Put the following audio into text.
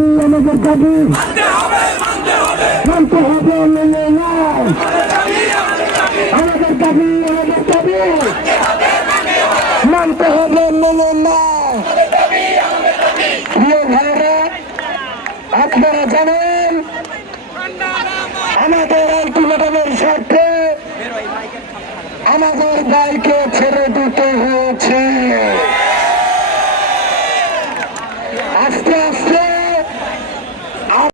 দাবি আমাদের দাবি মানতে হবে মেনে নাও আমাদের দাবি মানতে হবে মেনে নাও। প্রিয় ভাইরা আপনারা জানেন আমাদের আলটিমেটামের স্বার্থে আমাদের ভাইকে ছেড়ে দিতে হয়েছে।